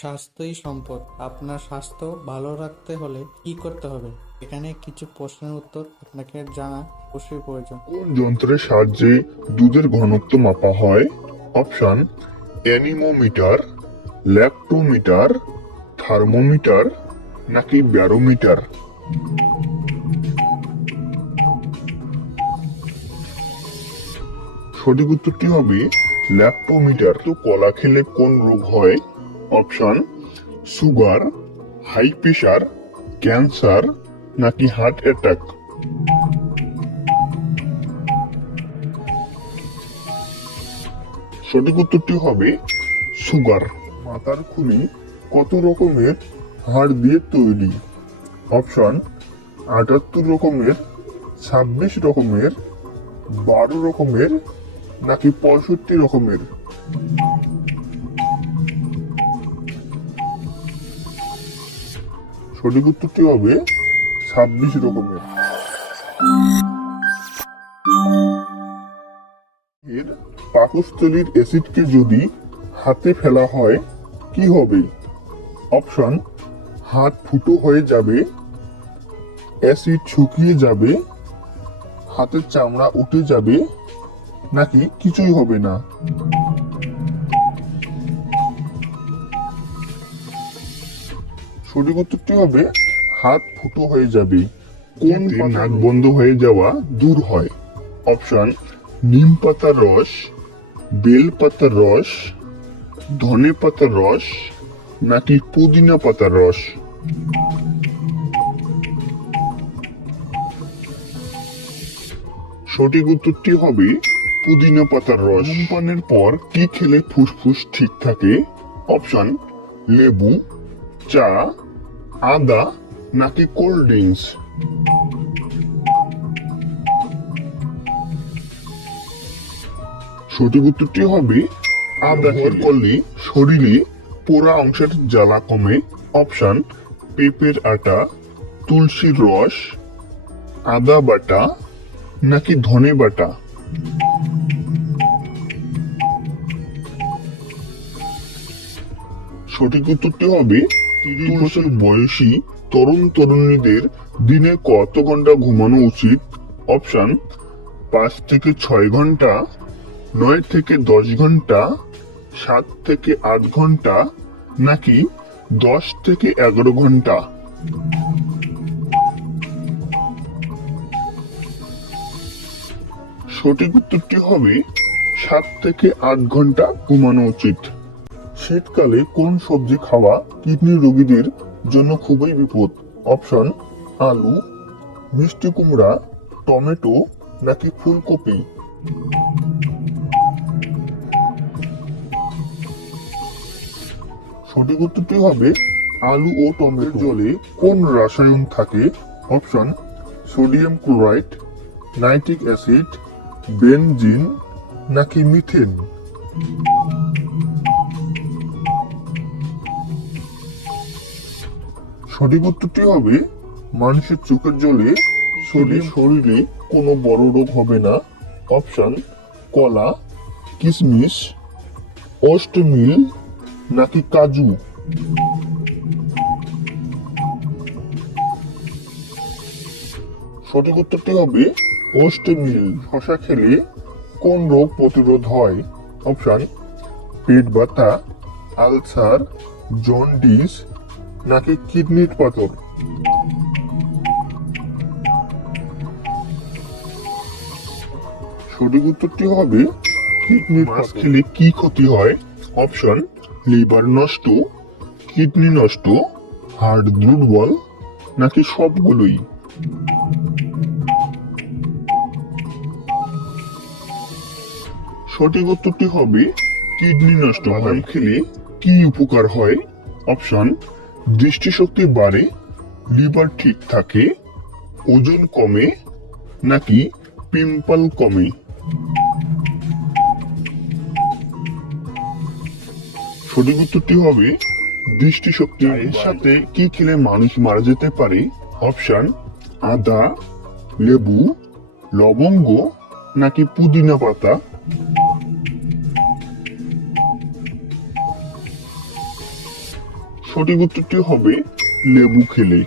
স্বাস্থ্যই সম্পদ। আপনার স্বাস্থ্য ভালো রাখতে হলে কি করতে হবে? এখানে কিছু প্রশ্নের উত্তর আপনাকে জানা অবশ্যই প্রয়োজন। কোন যন্ত্রের সাহায্যে দুধের ঘনত্ব মাপা হয়? অপশন: অ্যানিমোমিটার, ল্যাক্টোমিটার, থার্মোমিটার নাকি ব্যারোমিটার। সঠিক উত্তরটি হবে ল্যাক্টোমিটার। তো কলা খেলে কোন রোগ হয়? Option: sugar, high pressure, cancer নাকি হার্ট অ্যাটাক। সঠিক উত্তরটি হবে সুগার। মাথার খুলি কত রকমের হাড় দিয়ে তৈরি? অপশন: ৭৮ রকমের, ২৬ রকমের, ১২ রকমের নাকি ৬৫ রকমের। সঠিক উত্তরটি হবে ২৬ রকমের। এর পাকস্থলীর অ্যাসিডকে যদি হাতে ফেলা হয় কি হবে? অপশন: হাত ফুটো হয়ে যাবে, অ্যাসিড শুকিয়ে যাবে, হাতের চামড়া উঠে যাবে নাকি কিছুই হবে না। সঠিক উত্তরটি হবে হাত ফুটো হয়ে যাবে। কোন নাক বন্ধ হয়ে যাওয়া দূর হয়? অপশন: নিম পাতার রস, বেল পাতার রস, ধনে পাতার রস নাকি পুদিনা পাতার রস। সঠিক উত্তরটি হবে পুদিনা পাতার রস। ধূমপানের পর কি খেলে ফুসফুস ঠিক থাকে? অপশন: লেবু, চা, আদা নাকি কোল্ড ড্রিঙ্কস। সঠিক উত্তরটি হবে আদা করলে শরীরে পোড়া অংশের জ্বালা কমে। অপশন: পেঁপের আটা, তুলসীর রস, আদা বাটা নাকি ধনে বাটা। সঠিক উত্তরটি হবে ৩০ বছর বয়সী তরুণীদের দিনে কত ঘন্টা ঘুমানো উচিত? অপশন: ৫ থেকে ৬ ঘন্টা, ৯ থেকে ১০ ঘন্টা, ৭ থেকে ৮ ঘন্টা নাকি ১০ থেকে ১১ ঘন্টা। সঠিক উত্তরটি হবে ৭ থেকে ৮ ঘন্টা ঘুমানো উচিত। শীতকালে কোন সবজি খাওয়া কিডনি রোগীদের জন্য খুবই বিপদ? অপশন: আলু, মিষ্টি কুমড়া, টমেটো নাকি ফুলকপি। সঠিক উত্তরটি হবে আলু ও টমেটো। জলে কোন রাসায়ন থাকে? Option: sodium chloride, nitric acid, benzene নাকি মিথেন। সঠিক উত্তরটি হবে মানুষের চোখের জলে শরীরে কোনো বড় রোগ হবে না। অপশন: কলা, কিশমিশ, ওটমিল নাকি কাজু। সঠিক উত্তরটি হবে ওটমিল। শশা খেলে কোন রোগ প্রতিরোধ হয়? অপশন: পেট ব্যথা, আলসার, জন্ডিস নাকি কিডনির পাথর। সঠিক উত্তরটি হবে কিডনির পাথর। মাছ খেলে কি ক্ষতি হয়? অপশন: লিভার নষ্ট, কিডনি নষ্ট, হার্ট দুর্বল নাকি সবগুলোই। সঠিক উত্তরটি হবে কিডনি নষ্ট হয়। বাদাম খেলে কি উপকার হয়? অপশন: দৃষ্টিশক্তি বাড়ে, লিভার ঠিক থাকে, ওজন কমে নাকি পিম্পল কমে। সঠিক উত্তরটি হবে দৃষ্টিশক্তি। এর সাথে কি খেলে মানুষ মারা যেতে পারে? অপশন: আদা, লেবু, লবঙ্গ নাকি পুদিনা পাতা। সঠিক উত্তরটি হবে লেবু খেলে।